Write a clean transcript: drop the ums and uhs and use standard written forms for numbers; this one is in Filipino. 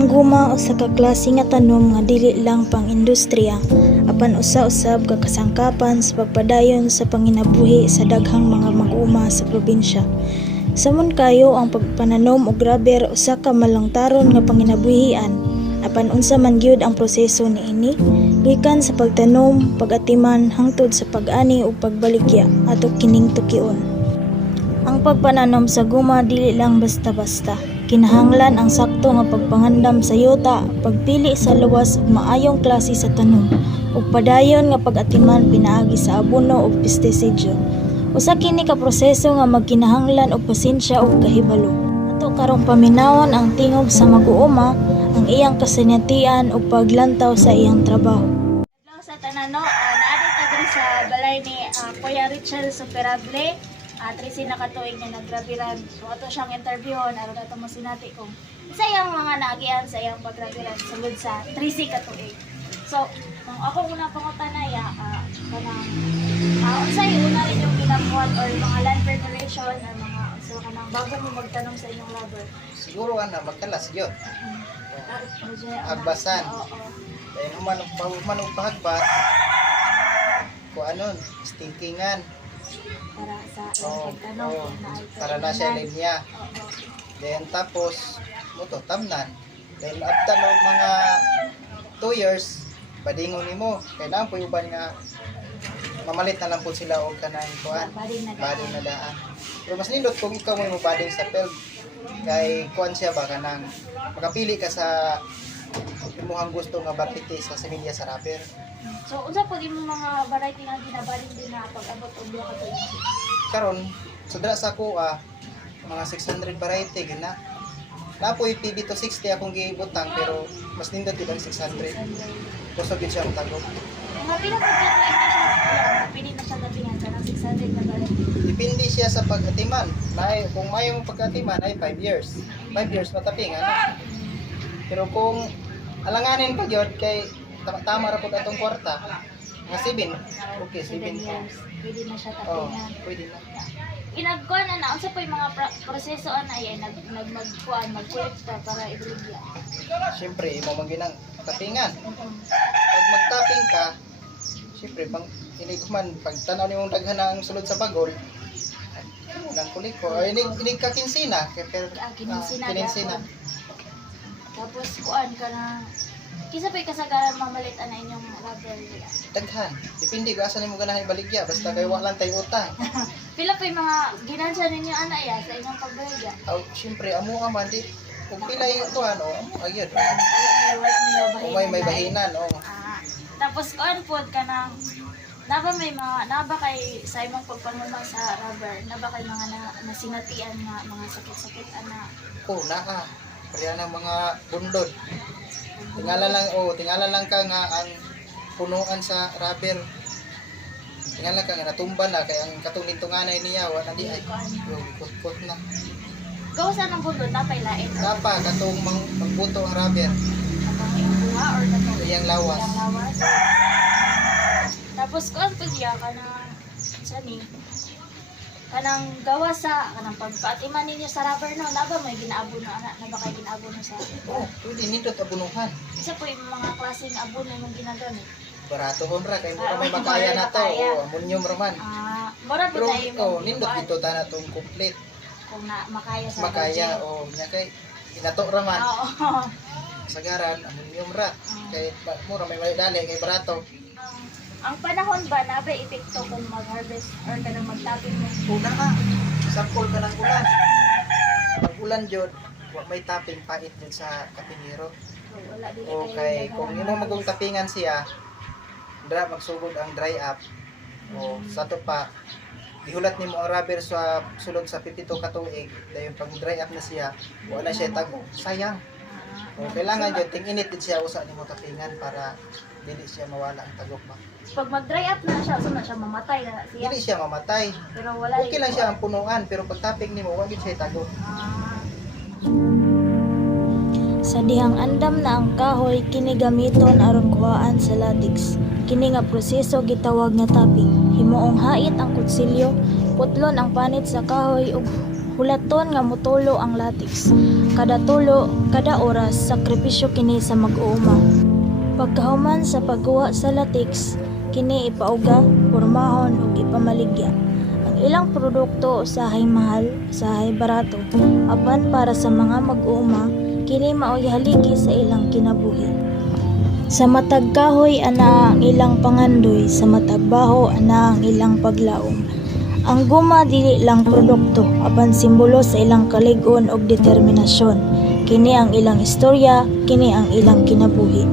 Ang guma usa ka klase nga tanom nga dili lang pang industriya, apan usa-usab ka kasangkapan sa pagpadayon sa panginabuhi sa daghang mga mag-uma sa probinsya. Samon kayo ang pagpananom og rubber usa ka malangtaron nga panginabuhian, apan unsa man gyud ang proseso niini, gikan sa pagtanom, pag-atiman hangtod sa pag-ani ug pagbaligya ato kining tukion. Ang pagpananom sa guma dili lang basta-basta. Kinahanglan ang sakto nga pagpangandam sa yuta, pagpili sa luwas ug maayong klase sa tanom, ug padayon nga pag-atiman pinaagi sa abono ug pestisidyo. Usa kini ka proseso nga magkinahanglan og pasensya ug kahibalo. Ato karong paminawon ang tingog sa mag-uuma, ang iyang kasinatian ug paglantaw sa iyang trabaho. Hello sa tanan no, naadto ta diri sa balay ni Kuya Richel Superable. 13 na katuig na naggrabiran. So ato siyang interviewon aron ato mo sinati kung isa yang mga naagian sa iyang paggrabiran sulod sa 13 katuig. So kung ako una pangutanaya kanang unsay una rin yung ginabuhat or mga land preparation or mga so kanang bago mo magtanong sa inyong lover. Siguro magkalas yun. Hagbasan. Dahil manong pahagbas, kung stinkingan. Para sa pagtanong Para na siya linya. Then tapos, tamnan. Then after mga 2 years, badingon nimo. Kailangan po uban nga mamalit na lang po sila o kanang kuan. Bading na daan. Pero mas nindot kung ikaw mo bading sa field. Kay kuan siya ba kanang makapili ka sa imuhang gusto nga variety sa semilya sa rubber. So unsa po mo mga variety nga ginabalin din na pag-abot og duha ka tuig? Karon sa sa kuha mga 600 variety gina. Napoy PB 260 akong gibutang pero mas nindot di ba 600. Kusog gid siya ang tagok. Mga pila ka tuig na siya, pili na siya gatingan kanang 600 na variety. Depende siya sa pag-atiman. Kung mayong pag-atiman ay 5 years. 5 years mataping Pero kung alanganin pa gyud kay tama ra pud atong kwarta. Nga 7. Okay, 7 years. Pwede na siya Oh, tapingan. pwede na. Inagkuan na unsa pa yung mga proseso ay magkolekta para ibaligya. Siyempre, imo man ginang tapingan. Pag magtaping ka, siyempre inigman pag tanaw nimong daghan ang sulod sa bagol, nang kulik ko. Inig ka kinsina, pero kinsina. Tapos kuan ka na kisa pa'y kasagaran mamalit na inyong rubber niya. Daghan. Depende kung asa nimo ganahan ibaligya, basta kay wa lang tayo utang. Pila pa yung mga ginansya ninyo ya sa inyong pagbaligya? Siyempre, amo man di. Kung pila yung kuan, amo ayun. May bahinan, Tapos kuan pod ka ng naba kay sa imong pagpanguma sa rubber, naba kay mga nasinatian na mga sakit-sakit ana. Naa. Kaya ng mga bundod. Tingala lang ka nga ang punuan sa rubber. Tingala ka nga natumba na kaya ang katong nintunganay niya wala di ay kot na. Gawsa ng bundod napay lain. Napa katong magbuto ang rubber. Kapang yung bunga or katong Iyang lawas. Tapos kuan pud ya kanang gawa sa kanang pagpaatiman ninyo sa rubber no, naba may ginaabono na ba kay ginaabono sa? Pwede nindot abunuhan. Isa po yung mga klaseng abono yung ginagamit. Barato hon ra kay may makaya na to. Ammonium raman. Mura Pero ba tayo nindot dito ta na tong complete. kung makaya sa Makaya nya kay inato raman. Oo. Sagaran ammonium ra. Kay mura may dali kay barato. Ang panahon ba na ba epekto kung mag-harvest or kanang magtaping mo? Una ka. Sample ka ng ulan. Pag ulan jud, wa may taping pait jud sa kapingero. Wala dili Okay, kung imo magong tapingan siya, magsugod ang dry up. Sa to pa gihulat nimo ang rubber sa sulod sa 52 ka tuig, dayon pag dry up na siya, wala siya tago. Sayang. Kailangan jud ting-init din siya usa nimo tapingan para dili siya mawala ang tagok ba. Pag mag-dry up na siya, so na siya mamatay na siya. Dili siya mamatay. Pero wala Okay lang siya ang punuan, pero pag tapping nimo wa gid siya tagok. Sa dihang andam na ang kahoy kini gamiton aron kuhaan sa latex. Kini nga proseso gitawag nga tapping. Himuong hait ang kutsilyo, putlon ang panit sa kahoy ug hulaton nga motulo ang latex. kada tulo, kada oras, sakripisyo kini sa mag-uuma. Pagkahuman sa pagkuha sa latex, kini ipauga, pormahon ug ipamaligya. Ang ilang produkto usahay mahal, usahay barato, apan para sa mga mag-uuma, kini mao'y haligi sa ilang kinabuhi. Sa matag kahoy ana ang ilang pangandoy, sa matag baho ana ang ilang paglaom. Ang guma dili lang produkto, apan simbolo sa ilang kalig-on ug determinasyon. Kini ang ilang istorya, kini ang ilang kinabuhi.